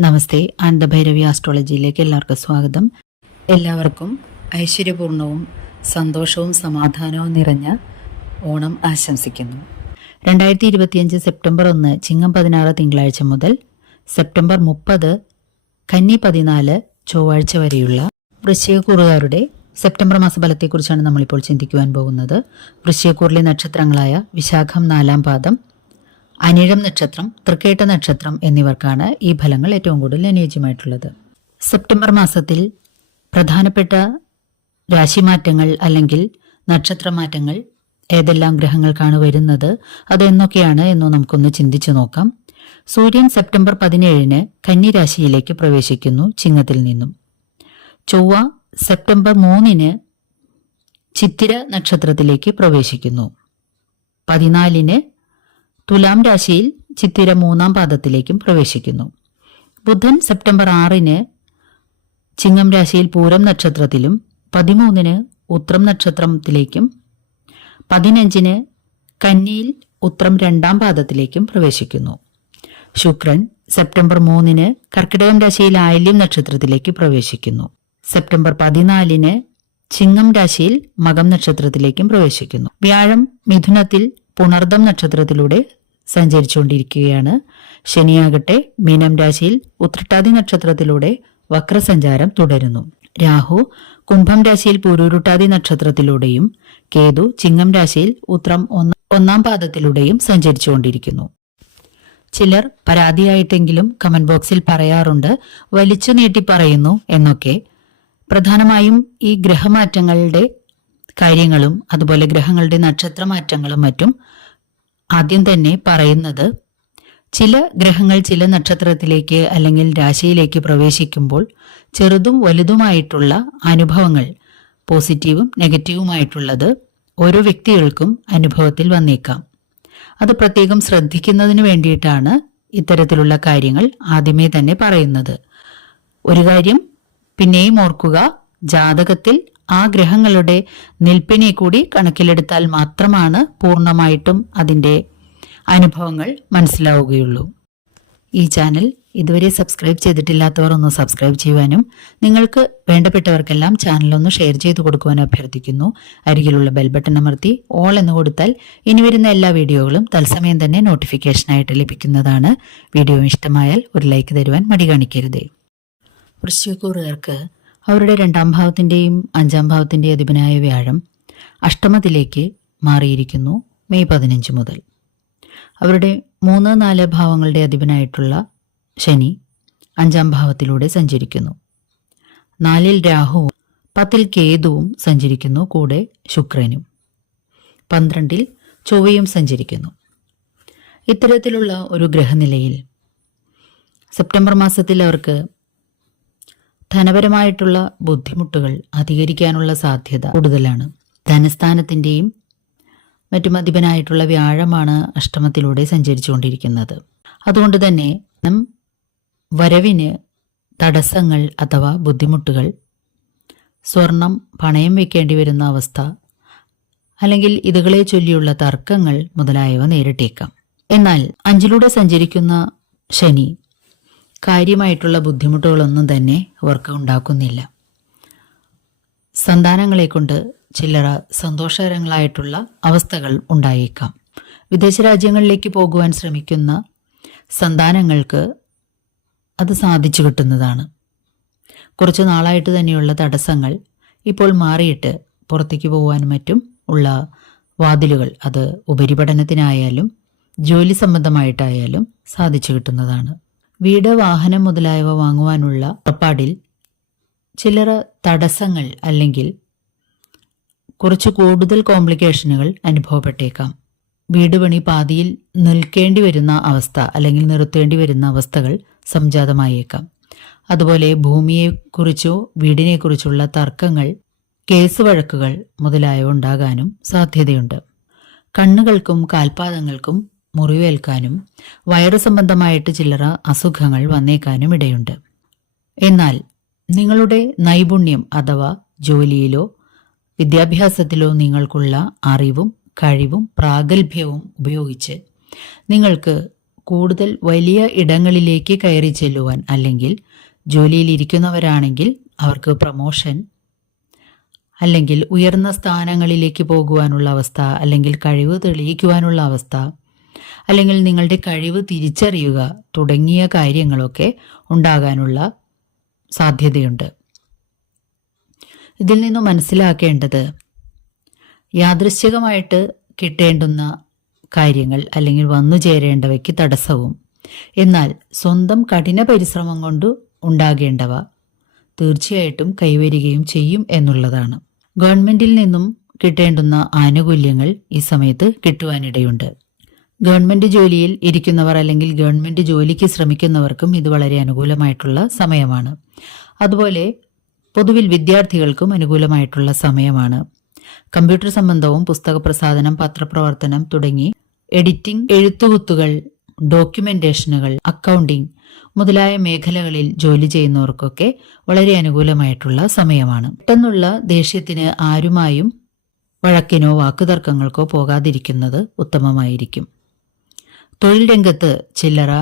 നമസ്തേ ആനന്ദഭൈരവി ആസ്ട്രോളജിയിലേക്ക് എല്ലാവർക്കും സ്വാഗതം. എല്ലാവർക്കും ഐശ്വര്യപൂർണവും സന്തോഷവും സമാധാനവും നിറഞ്ഞ ഓണം ആശംസിക്കുന്നു. രണ്ടായിരത്തി ഇരുപത്തിയഞ്ച് സെപ്റ്റംബർ ഒന്ന് ചിങ്ങം പതിനാറ് തിങ്കളാഴ്ച മുതൽ സെപ്റ്റംബർ മുപ്പത് കന്നി പതിനാല് ചൊവ്വാഴ്ച വരെയുള്ള വൃശ്ചികക്കൂറുകാരുടെ സെപ്റ്റംബർ മാസഫലത്തെക്കുറിച്ചാണ് നമ്മളിപ്പോൾ ചിന്തിക്കുവാൻ പോകുന്നത്. വൃശ്ചികക്കൂറിലെ നക്ഷത്രങ്ങളായ വിശാഖം നാലാം പാദം അനിഴം നക്ഷത്രം തൃക്കേട്ട നക്ഷത്രം എന്നിവർക്കാണ് ഈ ഫലങ്ങൾ ഏറ്റവും കൂടുതൽ അനുയോജ്യമായിട്ടുള്ളത്. സെപ്റ്റംബർ മാസത്തിൽ പ്രധാനപ്പെട്ട രാശിമാറ്റങ്ങൾ അല്ലെങ്കിൽ നക്ഷത്രമാറ്റങ്ങൾ ഏതെല്ലാം ഗ്രഹങ്ങൾക്കാണ് വരുന്നത് അതെന്നൊക്കെയാണ് എന്ന് നമുക്കൊന്ന് ചിന്തിച്ചു നോക്കാം. സൂര്യൻ സെപ്റ്റംബർ പതിനേഴിന് കന്നിരാശിയിലേക്ക് പ്രവേശിക്കുന്നു ചിങ്ങത്തിൽ നിന്നും. ചൊവ്വ സെപ്റ്റംബർ മൂന്നിന് ചിത്തിര നക്ഷത്രത്തിലേക്ക് പ്രവേശിക്കുന്നു. പതിനാലിന് തുലാം രാശിയിൽ ചിത്തിര മൂന്നാം പാദത്തിലേക്കും പ്രവേശിക്കുന്നു. ബുധൻ സെപ്റ്റംബർ ആറിന് ചിങ്ങം രാശിയിൽ പൂരം നക്ഷത്രത്തിലും പതിമൂന്നിന് ഉത്രം നക്ഷത്രത്തിലേക്കും പതിനഞ്ചിന് കന്നിയിൽ ഉത്രം രണ്ടാം പാദത്തിലേക്കും പ്രവേശിക്കുന്നു. ശുക്രൻ സെപ്റ്റംബർ മൂന്നിന് കർക്കിടകം രാശിയിൽ ആയില്യം നക്ഷത്രത്തിലേക്ക് പ്രവേശിക്കുന്നു. സെപ്റ്റംബർ പതിനാലിന് ചിങ്ങം രാശിയിൽ മകം നക്ഷത്രത്തിലേക്കും പ്രവേശിക്കുന്നു. വ്യാഴം മിഥുനത്തിൽ പുണർദം നക്ഷത്രത്തിലൂടെ സഞ്ചരിച്ചുകൊണ്ടിരിക്കുകയാണ്. ശനിയാകട്ടെ മീനം രാശിയിൽ ഉത്രട്ടാതി നക്ഷത്രത്തിലൂടെ വക്രസഞ്ചാരം തുടരുന്നു. രാഹു കുംഭം രാശിയിൽ പൂരൂരുട്ടാതി നക്ഷത്രത്തിലൂടെയും കേതു ചിങ്ങം രാശിയിൽ ഉത്രം ഒന്ന- പാദത്തിലൂടെയും സഞ്ചരിച്ചുകൊണ്ടിരിക്കുന്നു. ചിലർ പരാതിയായിട്ടെങ്കിലും കമന്റ് ബോക്സിൽ പറയാറുണ്ട് വലിച്ചു നീട്ടി പറയുന്നു എന്നൊക്കെ. പ്രധാനമായും ഈ ഗ്രഹമാറ്റങ്ങളുടെ കാര്യങ്ങളും അതുപോലെ ഗ്രഹങ്ങളുടെ നക്ഷത്രമാറ്റങ്ങളും മറ്റും ആദ്യം തന്നെ പറയുന്നത് ചില ഗ്രഹങ്ങൾ ചില നക്ഷത്രത്തിലേക്ക് അല്ലെങ്കിൽ രാശിയിലേക്ക് പ്രവേശിക്കുമ്പോൾ ചെറുതും വലുതുമായിട്ടുള്ള അനുഭവങ്ങൾ പോസിറ്റീവും നെഗറ്റീവുമായിട്ടുള്ളത് ഓരോ വ്യക്തികൾക്കും അനുഭവത്തിൽ വന്നേക്കാം. അത് പ്രത്യേകം ശ്രദ്ധിക്കുന്നതിന് വേണ്ടിയിട്ടാണ് ഇത്തരത്തിലുള്ള കാര്യങ്ങൾ ആദ്യമേ തന്നെ പറയുന്നത്. ഒരു കാര്യം പിന്നെയും ഓർക്കുക ജാതകത്തിൽ ആ ഗ്രഹങ്ങളുടെ നിൽപ്പിനെ കൂടി കണക്കിലെടുത്താൽ മാത്രമാണ് പൂർണമായിട്ടും അതിന്റെ അനുഭവങ്ങൾ മനസ്സിലാവുകയുള്ളൂ. ഈ ചാനൽ ഇതുവരെ സബ്സ്ക്രൈബ് ചെയ്തിട്ടില്ലാത്തവർ ഒന്ന് സബ്സ്ക്രൈബ് ചെയ്യുവാനും നിങ്ങൾക്ക് വേണ്ടപ്പെട്ടവർക്കെല്ലാം ചാനൽ ഒന്ന് ഷെയർ ചെയ്ത് കൊടുക്കുവാനും അഭ്യർത്ഥിക്കുന്നു. അരികിലുള്ള ബെൽ ബട്ടൺ അമർത്തി ഓൾ എന്ന് കൊടുത്താൽ ഇനി വരുന്ന എല്ലാ വീഡിയോകളും തത്സമയം തന്നെ നോട്ടിഫിക്കേഷനായിട്ട് ലഭിക്കുന്നതാണ്. വീഡിയോ ഇഷ്ടമായാൽ ഒരു ലൈക്ക് തരുവാൻ മടി കാണിക്കരുതേ. വൃശ്ചികൂറുകാർക്ക് അവരുടെ രണ്ടാം ഭാവത്തിന്റെയും അഞ്ചാം ഭാവത്തിന്റെയും അധിപനായ വ്യാഴം അഷ്ടമത്തിലേക്ക് മാറിയിരിക്കുന്നു മെയ് പതിനഞ്ച് മുതൽ. അവരുടെ മൂന്ന് നാല് ഭാവങ്ങളുടെ അധിപനായിട്ടുള്ള ശനി അഞ്ചാം ഭാവത്തിലൂടെ സഞ്ചരിക്കുന്നു. നാലിൽ രാഹുവും പത്തിൽ കേതുവും സഞ്ചരിക്കുന്നു കൂടെ ശുക്രനും. പന്ത്രണ്ടിൽ ചൊവ്വയും സഞ്ചരിക്കുന്നു. ഇത്തരത്തിലുള്ള ഒരു ഗ്രഹനിലയിൽ സെപ്റ്റംബർ മാസത്തിൽ അവർക്ക് ധനപരമായിട്ടുള്ള ബുദ്ധിമുട്ടുകൾ അധികരിക്കാനുള്ള സാധ്യത കൂടുതലാണ്. ധനസ്ഥാനത്തിന്റെയും മറ്റും മതിപനായിട്ടുള്ള വ്യാഴമാണ് അഷ്ടമത്തിലൂടെ സഞ്ചരിച്ചുകൊണ്ടിരിക്കുന്നത്. അതുകൊണ്ട് തന്നെ വരവിന് തടസ്സങ്ങൾ അഥവാ ബുദ്ധിമുട്ടുകൾ സ്വർണം പണയം വെക്കേണ്ടി വരുന്ന അവസ്ഥ അല്ലെങ്കിൽ ഇതുകളെ ചൊല്ലിയുള്ള തർക്കങ്ങൾ മുതലായവ നേരിട്ടേക്കാം. എന്നാൽ അഞ്ചിലൂടെ സഞ്ചരിക്കുന്ന ശനി കാര്യമായിട്ടുള്ള ബുദ്ധിമുട്ടുകളൊന്നും തന്നെ അവർക്ക് ഉണ്ടാക്കുന്നില്ല. സന്താനങ്ങളെ കൊണ്ട് ചില്ലറ സന്തോഷകരങ്ങളായിട്ടുള്ള അവസ്ഥകൾ ഉണ്ടായേക്കാം. വിദേശ രാജ്യങ്ങളിലേക്ക് പോകുവാൻ ശ്രമിക്കുന്ന സന്താനങ്ങൾക്ക് അത് സാധിച്ചു കിട്ടുന്നതാണ്. കുറച്ച് നാളായിട്ട് തന്നെയുള്ള തടസ്സങ്ങൾ ഇപ്പോൾ മാറിയിട്ട് പുറത്തേക്ക് പോകുവാനും മറ്റും ഉള്ള വാതിലുകൾ അത് ഉപരിപഠനത്തിനായാലും ജോലി സംബന്ധമായിട്ടായാലും സാധിച്ചു കിട്ടുന്നതാണ്. വീട് വാഹനം മുതലായവ വാങ്ങുവാനുള്ള ഉറപ്പാടിൽ ചിലർ തടസ്സങ്ങൾ അല്ലെങ്കിൽ കുറച്ച് കൂടുതൽ കോംപ്ലിക്കേഷനുകൾ അനുഭവപ്പെട്ടേക്കാം. വീട് പണി പാതിയിൽ നിൽക്കേണ്ടി വരുന്ന അവസ്ഥ അല്ലെങ്കിൽ നിർത്തേണ്ടി വരുന്ന അവസ്ഥകൾ സംജാതമായേക്കാം. അതുപോലെ ഭൂമിയെക്കുറിച്ചോ വീടിനെക്കുറിച്ചുള്ള തർക്കങ്ങൾ കേസ് വഴക്കുകൾ മുതലായവ ഉണ്ടാകാനും സാധ്യതയുണ്ട്. കണ്ണുകൾക്കും കാൽപാദങ്ങൾക്കും മുറിവേൽക്കാനും വയറു സംബന്ധമായിട്ട് ചില്ലറ അസുഖങ്ങൾ വന്നേക്കാനും ഇടയുണ്ട്. എന്നാൽ നിങ്ങളുടെ നൈപുണ്യം അഥവാ ജോലിയിലോ വിദ്യാഭ്യാസത്തിലോ നിങ്ങൾക്കുള്ള അറിവും കഴിവും പ്രാഗൽഭ്യവും ഉപയോഗിച്ച് നിങ്ങൾക്ക് കൂടുതൽ വലിയ ഇടങ്ങളിലേക്ക് കയറി ചെല്ലുവാൻ അല്ലെങ്കിൽ ജോലിയിൽ ഇരിക്കുന്നവരാണെങ്കിൽ അവർക്ക് പ്രമോഷൻ അല്ലെങ്കിൽ ഉയർന്ന സ്ഥാനങ്ങളിലേക്ക് പോകുവാനുള്ള അവസ്ഥ അല്ലെങ്കിൽ കഴിവ് തെളിയിക്കുവാനുള്ള അവസ്ഥ അല്ലെങ്കിൽ നിങ്ങളുടെ കഴിവ് തിരിച്ചറിയുക തുടങ്ങിയ കാര്യങ്ങളൊക്കെ ഉണ്ടാകാനുള്ള സാധ്യതയുണ്ട്. ഇതിൽ നിന്നും മനസ്സിലാക്കേണ്ടത് യാദൃശ്ചികമായിട്ട് കിട്ടേണ്ടുന്ന കാര്യങ്ങൾ അല്ലെങ്കിൽ വന്നു ചേരേണ്ടവയ്ക്ക് തടസ്സവും. എന്നാൽ സ്വന്തം കഠിന പരിശ്രമം കൊണ്ട് ഉണ്ടാകേണ്ടവ തീർച്ചയായിട്ടും കൈവരികയും ചെയ്യും എന്നുള്ളതാണ്. ഗവൺമെന്റിൽ നിന്നും കിട്ടേണ്ടുന്ന ആനുകൂല്യങ്ങൾ ഈ സമയത്ത് കിട്ടുവാനിടയുണ്ട്. ഗവൺമെന്റ് ജോലിയിൽ ഇരിക്കുന്നവർ അല്ലെങ്കിൽ ഗവൺമെന്റ് ജോലിക്ക് ശ്രമിക്കുന്നവർക്കും ഇത് വളരെ അനുകൂലമായിട്ടുള്ള സമയമാണ്. അതുപോലെ പൊതുവിൽ വിദ്യാർത്ഥികൾക്കും അനുകൂലമായിട്ടുള്ള സമയമാണ്. കമ്പ്യൂട്ടർ സംബന്ധവും പുസ്തക പ്രസാധനം പത്രപ്രവർത്തനം തുടങ്ങി എഡിറ്റിംഗ് എഴുത്തുകുത്തുകൾ ഡോക്യുമെന്റേഷനുകൾ അക്കൗണ്ടിംഗ് മുതലായ മേഖലകളിൽ ജോലി ചെയ്യുന്നവർക്കൊക്കെ വളരെ അനുകൂലമായിട്ടുള്ള സമയമാണ്. പെട്ടെന്നുള്ള ദേഷ്യത്തിന് ആരുമായും വഴക്കിനോ വാക്കുതർക്കങ്ങൾക്കോ പോകാതിരിക്കുന്നത് ഉത്തമമായിരിക്കും. തൊഴിൽ രംഗത്ത് ചില്ലറ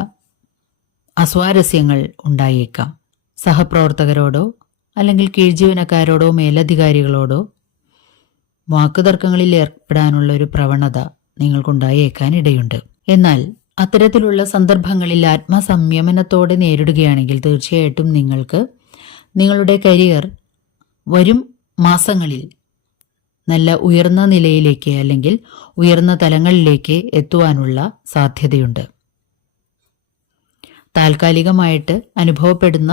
അസ്വാരസ്യങ്ങൾ ഉണ്ടായേക്കാം. സഹപ്രവർത്തകരോടോ അല്ലെങ്കിൽ കീഴ്ജീവനക്കാരോടോ മേലധികാരികളോടോ വാക്കുതർക്കങ്ങളിൽ ഏർപ്പെടാനുള്ള ഒരു പ്രവണത നിങ്ങൾക്കുണ്ടായേക്കാൻ ഇടയുണ്ട് എന്നാൽ അത്തരത്തിലുള്ള സന്ദർഭങ്ങളിൽ ആത്മസംയമനത്തോടെ നേരിടുകയാണെങ്കിൽ തീർച്ചയായിട്ടും നിങ്ങൾക്ക് നിങ്ങളുടെ കരിയർ വരും മാസങ്ങളിൽ നല്ല ഉയർന്ന നിലയിലേക്ക് അല്ലെങ്കിൽ ഉയർന്ന തലങ്ങളിലേക്ക് എത്തുവാനുള്ള സാധ്യതയുണ്ട്. താൽക്കാലികമായിട്ട് അനുഭവപ്പെടുന്ന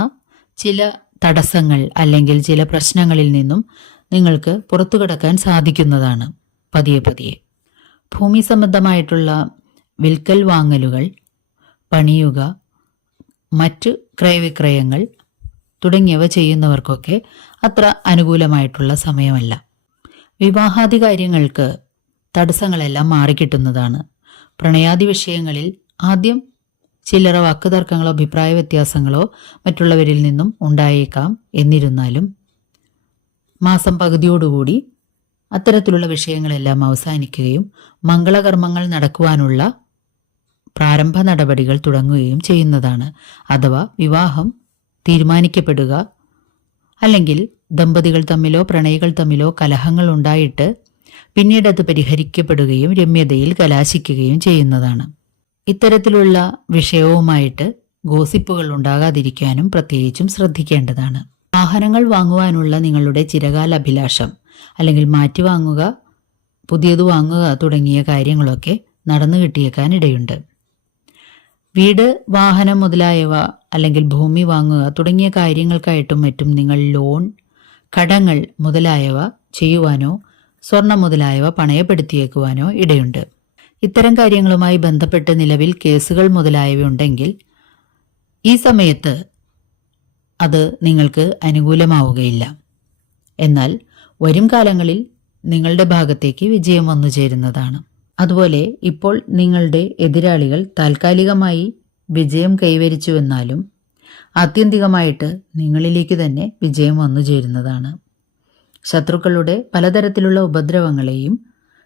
ചില തടസ്സങ്ങൾ അല്ലെങ്കിൽ ചില പ്രശ്നങ്ങളിൽ നിന്നും നിങ്ങൾക്ക് പുറത്തു കടക്കാൻ സാധിക്കുന്നതാണ്. പതിയെ പതിയെ. ഭൂമി സംബന്ധമായിട്ടുള്ള വിൽക്കൽ വാങ്ങലുകൾ പണിയുക മറ്റ് ക്രയവിക്രയങ്ങൾ തുടങ്ങിയവ ചെയ്യുന്നവർക്കൊക്കെ അത്ര അനുകൂലമായിട്ടുള്ള സമയമല്ല. വിവാഹാദി കാര്യങ്ങൾക്ക് തടസ്സങ്ങളെല്ലാം മാറിക്കിട്ടുന്നതാണ്. പ്രണയാദി വിഷയങ്ങളിൽ ആദ്യം ചില്ലറ വാക്കുതർക്കങ്ങളോ അഭിപ്രായ വ്യത്യാസങ്ങളോ മറ്റുള്ളവരിൽ നിന്നും ഉണ്ടായേക്കാം എന്നിരുന്നാലും മാസം പകുതിയോടുകൂടി അത്തരത്തിലുള്ള വിഷയങ്ങളെല്ലാം അവസാനിക്കുകയും മംഗളകർമ്മങ്ങൾ നടക്കുവാനുള്ള പ്രാരംഭ നടപടികൾ തുടങ്ങുകയും ചെയ്യുന്നതാണ്. അഥവാ വിവാഹം തീരുമാനിക്കപ്പെടുക അല്ലെങ്കിൽ ദമ്പതികൾ തമ്മിലോ പ്രണയികൾ തമ്മിലോ കലഹങ്ങൾ ഉണ്ടായിട്ട് പിന്നീട് അത് പരിഹരിക്കപ്പെടുകയും രമ്യതയിൽ കലാശിക്കുകയും ചെയ്യുന്നതാണ്. ഇത്തരത്തിലുള്ള വിഷയവുമായിട്ട് ഗോസിപ്പുകൾ ഉണ്ടാകാതിരിക്കാനും പ്രത്യേകിച്ചും ശ്രദ്ധിക്കേണ്ടതാണ്. വാഹനങ്ങൾ വാങ്ങുവാനുള്ള നിങ്ങളുടെ ചിരകാല അഭിലാഷം അല്ലെങ്കിൽ മാറ്റി വാങ്ങുക പുതിയത് വാങ്ങുക തുടങ്ങിയ കാര്യങ്ങളൊക്കെ നടന്നു കിട്ടിയേക്കാൻ ഇടയുണ്ട് വീട് വാഹനം മുതലായവ അല്ലെങ്കിൽ ഭൂമി വാങ്ങുക തുടങ്ങിയ കാര്യങ്ങൾക്കായിട്ടും മറ്റും നിങ്ങൾ ലോൺ കടങ്ങൾ മുതലായവ ചെയ്യുവാനോ സ്വർണം മുതലായവ പണയപ്പെടുത്തിയേക്കുവാനോ ഇടയുണ്ട്. ഇത്തരം കാര്യങ്ങളുമായി ബന്ധപ്പെട്ട് നിലവിൽ കേസുകൾ മുതലായവയുണ്ടെങ്കിൽ ഈ സമയത്ത് അത് നിങ്ങൾക്ക് അനുകൂലമാവുകയില്ല. എന്നാൽ വരും കാലങ്ങളിൽ നിങ്ങളുടെ ഭാഗത്തേക്ക് വിജയം വന്നു ചേരുന്നതാണ്. അതുപോലെ ഇപ്പോൾ നിങ്ങളുടെ എതിരാളികൾ താൽക്കാലികമായി വിജയം കൈവരിച്ചുവെന്നാലും ആത്യന്തികമായിട്ട് നിങ്ങളിലേക്ക് തന്നെ വിജയം വന്നു ചേരുന്നതാണ്. ശത്രുക്കളുടെ പലതരത്തിലുള്ള ഉപദ്രവങ്ങളെയും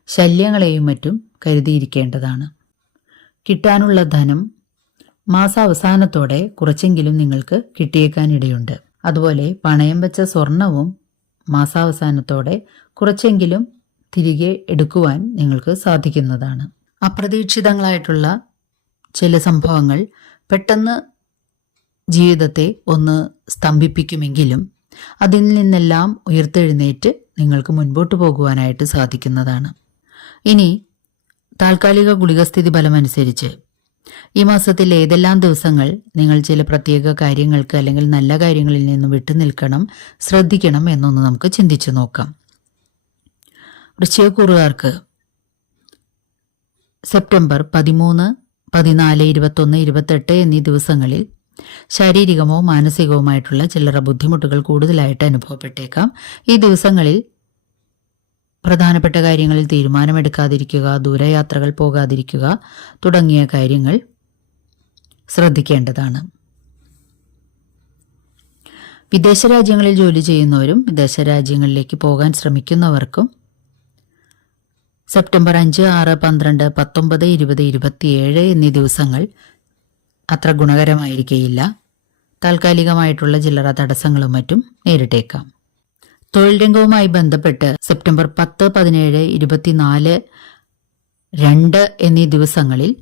ശല്യങ്ങളെയും മറ്റും കരുതിയിരിക്കേണ്ടതാണ്. കിട്ടാനുള്ള ധനം മാസാവസാനത്തോടെ കുറച്ചെങ്കിലും നിങ്ങൾക്ക് കിട്ടിയേക്കാനിടയുണ്ട്. അതുപോലെ പണയം വെച്ച സ്വർണവും മാസാവസാനത്തോടെ കുറച്ചെങ്കിലും തിരികെ എടുക്കുവാൻ നിങ്ങൾക്ക് സാധിക്കുന്നതാണ്. അപ്രതീക്ഷിതങ്ങളായിട്ടുള്ള ചില സംഭവങ്ങൾ പെട്ടെന്ന് ജീവിതത്തെ ഒന്ന് സ്തംഭിപ്പിക്കുമെങ്കിലും അതിൽ നിന്നെല്ലാം ഉയർത്തെഴുന്നേറ്റ് നിങ്ങൾക്ക് മുൻപോട്ട് പോകുവാനായിട്ട് സാധിക്കുന്നതാണ്. ഇനി താൽക്കാലിക ഗുളികസ്ഥിതി ഫലമനുസരിച്ച് ഈ മാസത്തിൽ ഏതെല്ലാം ദിവസങ്ങൾ നിങ്ങൾ ചില പ്രത്യേക കാര്യങ്ങൾക്ക് അല്ലെങ്കിൽ നല്ല കാര്യങ്ങളിൽ നിന്ന് വിട്ടുനിൽക്കണം ശ്രദ്ധിക്കണം എന്നൊന്ന് നമുക്ക് ചിന്തിച്ചു നോക്കാം. വൃശ്ചികക്കൂറുകാർക്ക് സെപ്റ്റംബർ പതിമൂന്ന് പതിനാല് ഇരുപത്തൊന്ന് ഇരുപത്തെട്ട് എന്നീ ദിവസങ്ങളിൽ ശാരീരികമോ മാനസികവുമായിട്ടുള്ള ചില്ലറ ബുദ്ധിമുട്ടുകൾ കൂടുതലായിട്ട് അനുഭവപ്പെട്ടേക്കാം. ഈ ദിവസങ്ങളിൽ പ്രധാനപ്പെട്ട കാര്യങ്ങളിൽ തീരുമാനമെടുക്കാതിരിക്കുക ദൂരയാത്രകൾ പോകാതിരിക്കുക തുടങ്ങിയ കാര്യങ്ങൾ ശ്രദ്ധിക്കേണ്ടതാണ്. വിദേശ രാജ്യങ്ങളിൽ ജോലി ചെയ്യുന്നവരും വിദേശ രാജ്യങ്ങളിലേക്ക് പോകാൻ ശ്രമിക്കുന്നവർക്കും സെപ്റ്റംബർ അഞ്ച് ആറ് പന്ത്രണ്ട് പത്തൊമ്പത് ഇരുപത് ഇരുപത്തിയേഴ് എന്നീ ദിവസങ്ങൾ അത്ര ഗുണകരമായിരിക്കേയില്ല. താൽക്കാലികമായിട്ടുള്ള ചില്ലറ തടസ്സങ്ങളും മറ്റും നേരിട്ടേക്കാം. തൊഴിൽ രംഗവുമായി ബന്ധപ്പെട്ട് സെപ്റ്റംബർ പത്ത് പതിനേഴ് ഇരുപത്തിനാല് രണ്ട് എന്നീ ദിവസങ്ങളിൽ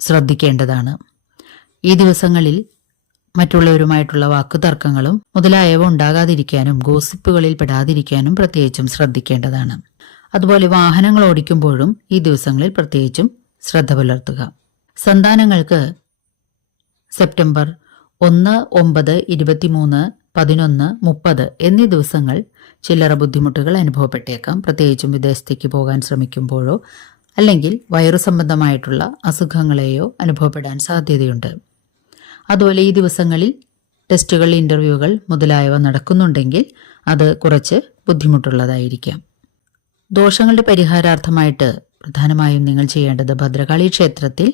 ശ്രദ്ധിക്കേണ്ടതാണ്. ഈ ദിവസങ്ങളിൽ മറ്റുള്ളവരുമായിട്ടുള്ള വാക്കുതർക്കങ്ങളും മുതലായവ ഉണ്ടാകാതിരിക്കാനും ഗോസിപ്പുകളിൽ പെടാതിരിക്കാനും പ്രത്യേകിച്ചും ശ്രദ്ധിക്കേണ്ടതാണ്. അതുപോലെ വാഹനങ്ങൾ ഓടിക്കുമ്പോഴും ഈ ദിവസങ്ങളിൽ പ്രത്യേകിച്ചും ശ്രദ്ധ പുലർത്തുക. സന്താനങ്ങൾക്ക് സെപ്റ്റംബർ ഒന്ന് ഒമ്പത് ഇരുപത്തിമൂന്ന് പതിനൊന്ന് മുപ്പത് എന്നീ ദിവസങ്ങൾ ചില്ലറ ബുദ്ധിമുട്ടുകൾ അനുഭവപ്പെട്ടേക്കാം. പ്രത്യേകിച്ചും വിദേശത്തേക്ക് പോകാൻ ശ്രമിക്കുമ്പോഴോ അല്ലെങ്കിൽ വയറു സംബന്ധമായിട്ടുള്ള അസുഖങ്ങളെയോ അനുഭവപ്പെടാൻ സാധ്യതയുണ്ട്. അതുപോലെ ഈ ദിവസങ്ങളിൽ ടെസ്റ്റുകൾ ഇന്റർവ്യൂകൾ മുതലായവ നടക്കുന്നുണ്ടെങ്കിൽ അത് കുറച്ച് ബുദ്ധിമുട്ടുള്ളതായിരിക്കാം. ദോഷങ്ങളുടെ പരിഹാരാർത്ഥമായിട്ട് പ്രധാനമായും നിങ്ങൾ ചെയ്യേണ്ടത് ഭദ്രകാളി ക്ഷേത്രത്തിൽ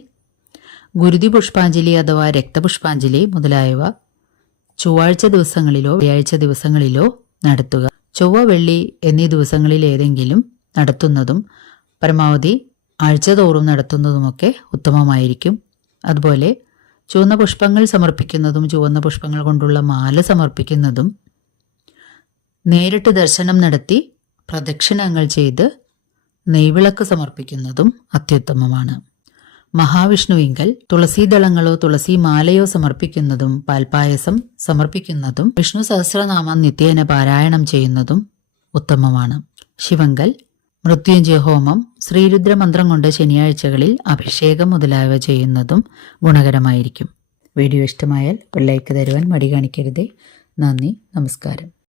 ഗുരുതി പുഷ്പാഞ്ജലി അഥവാ രക്തപുഷ്പാഞ്ജലി മുതലായവ ചൊവ്വാഴ്ച ദിവസങ്ങളിലോ വ്യാഴ്ച ദിവസങ്ങളിലോ നടത്തുക. ചൊവ്വ വെള്ളി എന്നീ ദിവസങ്ങളിൽ ഏതെങ്കിലും നടത്തുന്നതും പരമാവധി ആഴ്ചതോറും നടത്തുന്നതുമൊക്കെ ഉത്തമമായിരിക്കും. അതുപോലെ ചുവന്ന പുഷ്പങ്ങൾ സമർപ്പിക്കുന്നതും ചുവന്ന പുഷ്പങ്ങൾ കൊണ്ടുള്ള മാല സമർപ്പിക്കുന്നതും നേരിട്ട് ദർശനം നടത്തി പ്രദക്ഷിണങ്ങൾ ചെയ്ത് നെയ്വിളക്ക് സമർപ്പിക്കുന്നതും അത്യുത്തമമാണ്. മഹാവിഷ്ണുവിങ്കൽ തുളസീദളങ്ങളോ തുളസി മാലയോ സമർപ്പിക്കുന്നതും പാൽപായസം സമർപ്പിക്കുന്നതും വിഷ്ണു സഹസ്രനാമം നിത്യേന പാരായണം ചെയ്യുന്നതും ഉത്തമമാണ്. ശിവങ്കൽ മൃത്യുഞ്ജയ ഹോമം ശ്രീരുദ്രമന്ത്രം കൊണ്ട് ശനിയാഴ്ചകളിൽ അഭിഷേകം മുതലായവ ചെയ്യുന്നതും ഗുണകരമായിരിക്കും. വീഡിയോ ഇഷ്ടമായാൽ ഒരു ലൈക്ക് തരുവാൻ മടി കാണിക്കരുതേ. നന്ദി നമസ്കാരം.